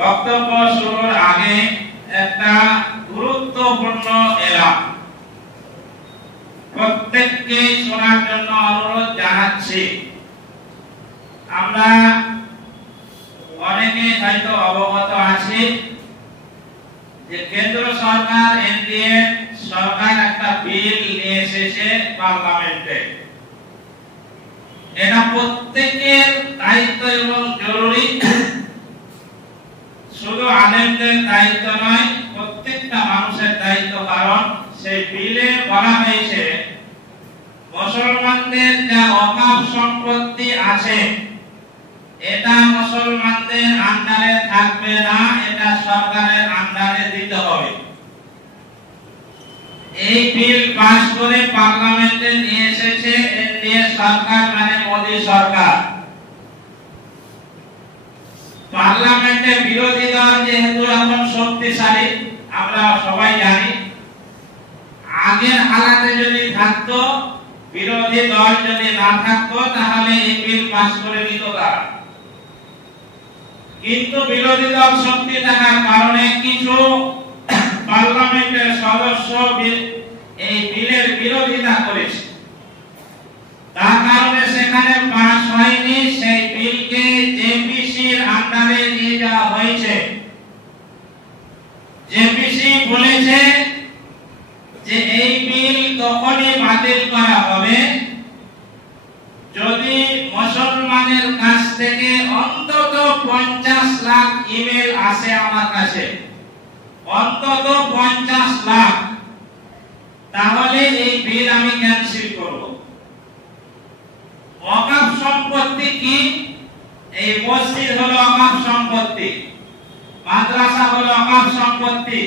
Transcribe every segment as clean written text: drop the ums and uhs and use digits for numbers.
বক্তব্য শুরুর আগে একটা গুরুত্বপূর্ণ এলান প্রত্যেককে শোনার জন্য অনুরোধ জানাচ্ছি। আমরা অনেকে হয়তো অবগত আছি যে কেন্দ্র সরকার এনডিএ সরকার একটা বিল নিয়ে এসেছে পার্লামেন্টে। এটা প্রত্যেকের দায়িত্ব এবং জরুরি, শুধু আলেমদের দায়িত্ব নয়, প্রত্যেকটা মানুষের দায়িত্ব। কারণ সেই বিলে বলা হয়েছে মুসলমানদের যা ওয়াকফ সম্পত্তি আছে এটা মুসলমানদের আন্ডারে থাকবে না, এটা সরকারের আন্ডারে দিতে হবে। এই বিল পাস করে পার্লামেন্টে নিয়ে এসেছে এনডিএ সরকার, মানে মোদী সরকার। পার্লামেন্টে বিরোধী দল যেহেতু এখন শক্তিশালী, আমরা সবাই জানি, আগের হালাতে যদি থাকতো, বিরোধী দল যদি না থাকতো, তাহলে এই বিল পাস করে দিত তারা। কিন্তু বিরোধী দল শক্তি থাকার কারণে কিছু পার্লামেন্টের সদস্য এই বিলের বিরোধিতা করেছে, তার কারণে সেখানে পাস হয়নি। সেই বিলকে জেপিসির আন্ডারে নিয়ে যাওয়া হয়েছে। জেপিসি বলেছে যে এই বিল তখনই বাতিল করা হবে যদি মুসলমানের কাছ থেকে অন্তত 50 লাখ ইমেল আসে আমার কাছে, অন্তত 50 লাখ, তাহলে এই বিল আমি ক্যান্সেল করব। ওয়াকফ সম্পত্তি কি? এই মসজিদ হলো ওয়াকফ সম্পত্তি, মাদ্রাসা হলো ওয়াকফ সম্পত্তি,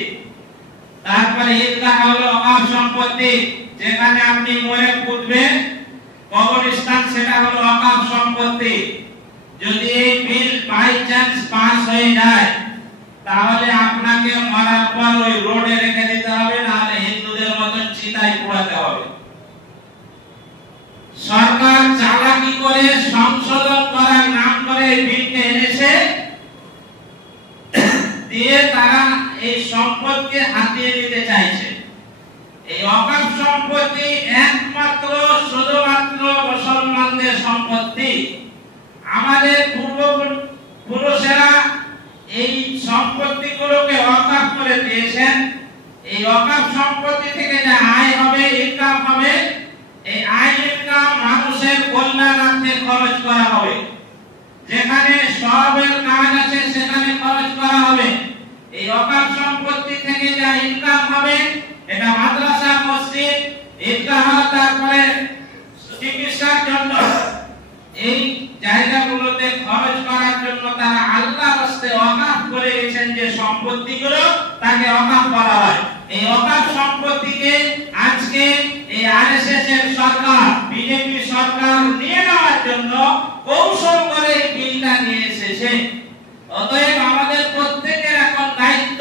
তারপরে ঈদগাহ হলো ওয়াকফ সম্পত্তি, যেখানে আপনি মরে পুঁতবেন কবরস্থান, সেটা হলো ওয়াকফ সম্পত্তি। যদি এই বিল বাই চান্স পাস হয়ে যায়, তাহলে আপনাকে মরার পর ওই রোডে রেখে দিতে হবে, নাহলে হিন্দুদের মতন চিতায় পোড়াতে হবে। সরকার চালাকি করে সংশোধন করার নাম করে এই বিলকে এনেছে, দিয়ে তারা এই সম্পদকে হাতিয়ে নিতে চাইছে। এই ওয়াকফ সম্পত্তি একমাত্র শুধুমাত্র মুসলমানদের সম্পত্তি। আমাদের পূর্বপুরুষেরা এই সম্পত্তিগুলোকে ওয়াকফ করে দিয়েছেন। এই ওয়াকফ সম্পত্তি থেকে যে আয় হবে, ইনকাম হবে, এই আয় ইনকাম মানুষের কল্যাণার্থে খরচ করা হবে। যেখানে সওয়াবের কাজ আছে সেখানে খরচ করা হবে। এই ওয়াকফ সম্পত্তি থেকে যা ইনকাম হবে, এটা মাদ্রাসা, মসজিদ, ঈদগাহ, তারপরে চিকিৎসার জন্য, এই জায়গাগুলোতে খরচ করার জন্য তারা আল্লাহর রাস্তায় ওয়াকফ করে গেছেন। যে সম্পত্তিগুলো তাকে ওয়াকফ করা হয়। এই ওয়াকফ সম্পত্তিকে আজকে এই আরএসএস এর সরকার, বিজেপি সরকার নিয়ে নেওয়ার জন্য কৌশল করে এই বিলটা নিয়ে এসেছে। অতএব আমাদের প্রত্যেকের এখন দায়িত্ব,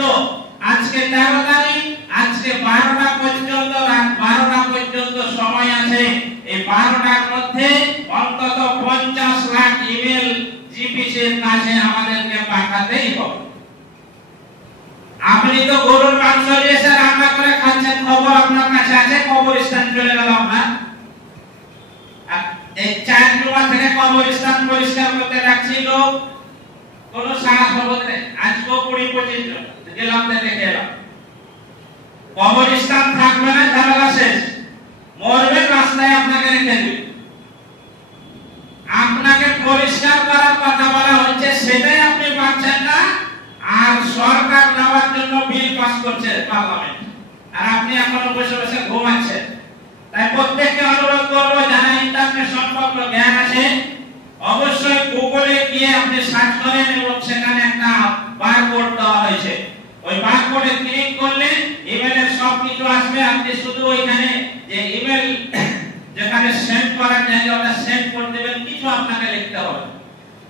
আজকে 13 তারিখ, আজকে 12টা পর্যন্ত, রাত 12টা পর্যন্ত সময় আছে। এই 12টার মধ্যে অন্তত 50 লাখ ইমেল জিপিসির কাছে আমাদেরকে পাঠাতেই হবে। আপনি তো গরুর মাংস দিয়ে রান্না করে খাচ্ছেন, খবর আপনার কাছে আছে, কবরস্থান চলে গেল আপনার। এই 4 জুমা থেকে কবরস্থান পরিষ্কার করতে রাখছিল, কোন সারা খবর নেই। আজকেও 20-25 জন গেলাম, দেখে এলাম। কবরস্থান থাকবে না, ঝামেলা শেষ। মরবে রাস্তায়, আপনাকে রেখে দিবে। আপনাকে পরিষ্কার করার কথা বলা হচ্ছে, সেটাই আপনি পাচ্ছেন না, আর সরকার নেওয়ার জন্য বিল পাস করছে পার্লামেন্ট, আর আপনি এখনো বসে বসে ঘুমাচ্ছেন। তাই প্রত্যেককে অনুরোধ করবো, যারা ইন্টারনেট সম্পর্কে জ্ঞান আছে, অবশ্যই গুগলে গিয়ে আপনি সার্চ করেন এবং সেখানে একটা বারকোড দেওয়া হয়েছে। ওই বারকোডে ক্লিক করলে ইমেলের সব কিছু আসবে। আপনি শুধু ওইখানে যে ইমেল যেখানে সেন্ড করার জায়গা, ওটা সেন্ড করে দেবেন। কিছু আপনাকে লিখতে হবে,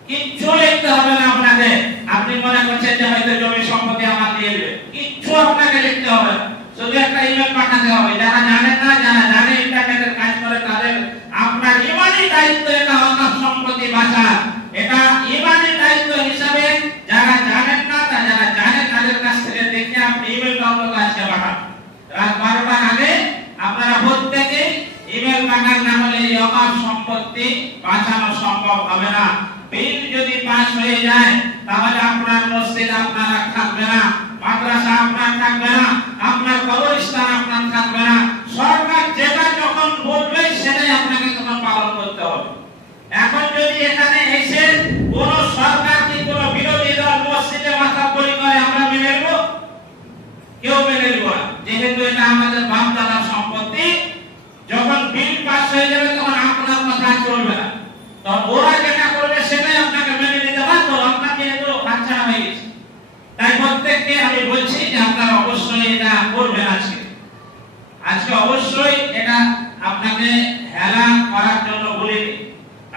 কিচ্ছু লিখতে হবে না আপনাকে। আপনি মনে করছেন যে হয়তো জমি সম্পত্তি আমার দিয়ে দেবে, কিচ্ছু আপনাকে লিখতে হবে না, শুধু একটা ইমেল পাঠাতে হবে। যারা জানেন না, যারা জানে ইন্টারনেটের কাজ করে, তাদের আপনার ইমানি দায়িত্ব এটা ওয়াকফ সম্পত্তি বাঁচা। এটা ইমানি দায়িত্ব হিসাবে যারা জানেন না সম্পত্তি বাঁচানো সম্ভব হবে না। বিল যদি পাস হয়ে যায় তাহলে আপনার মসজিদ আপনার থাকবে না, মাদ্রাসা আপনার থাকবে না, আপনার কবরস্থান আপনার থাকবে না। সরকার যেটা যখন বলবে সেটাই আপনাকে তখন পালন করতে হবে। এখন যদি এখানে এসে কোন সরকার কি কোন বিরোধী দল মসজিদে মাথাপড়ি করে আমরা মেনে নেব? কেউ মেনে নেব না, যেহেতু এটা আমাদের বাপ দাদার সম্পত্তি। যখন বিল পাস হয়ে যাবে তখন আপনার কথা চলবে না, তখন ওরা যেটা করবে সেটাই আপনাকে মেনে নিতে বাধ্য। আপনাকে যেহেতু হাতছাড়া হয়ে গেছে, তাই প্রত্যেককে আমি বলছি যে আপনারা অবশ্যই এটা করবেন। আজকে অবশ্যই এটা আপনাকে হেলা করার জন্য বলিনি।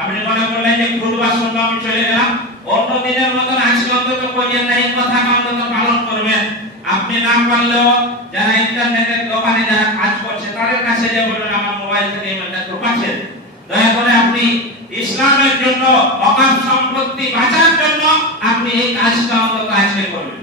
আপনি মনে করলেন যে খুতবা শুনবো আমি চলে গেলাম, অন্য দিনের মতন আজকে অন্তত করিয়েন না, এই কথা অন্তত পালন করবেন। আপনি না পারলেও যারা ইন্টারনেটের দোকানে যারা কাজ করছে তাদের কাছে যে বলবেন আমার মোবাইল থেকে ইমেলটা ঢোকাচ্ছে, দয়া করে আপনি ইসলামের জন্য, অকাপ সম্পত্তি বাঁচার জন্য আপনি এই কাজটা অন্তত আজকে করবেন।